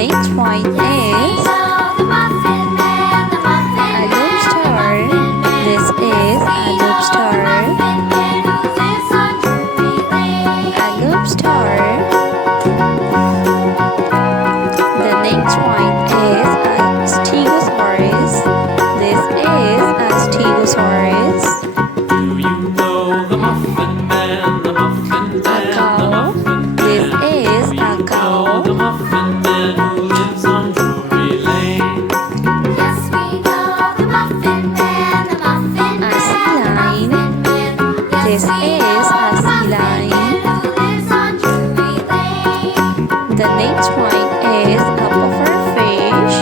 next point is a lobster. This is a lobster. A lobster. The next point is a stegosaurus. This is a stegosaurus. Do you know the Muffin Man, the Muffin A Man, the cow. Muffin This Man? is Do a you cow. know the Muffin Man who lives on Drury Lane? Yes, we know the Muffin Man, the Muffin A Man, sea the lion. Muffin Man. This Yes, we is know a the sea Muffin lion. Man who lives on Drury Lane. The next point is a puffer fish.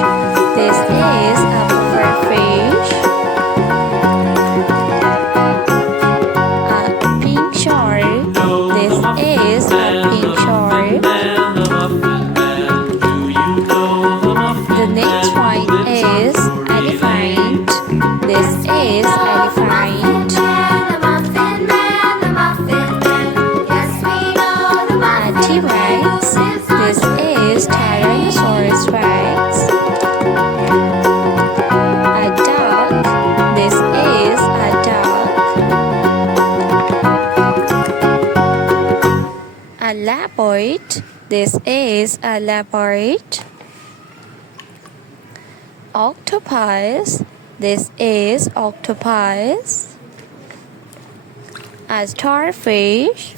This is a puffer fish. A pink shark. This is a pink shark. The next point is elephant. This is elephant. The Muffin Man, the Muffin Man. Yes, we know the A Muffin T-Rex. This is Tyrannosaurus Rex. A duck. This is a duck. A leopard. This is a leopard. Octopus. This is octopus. A starfish.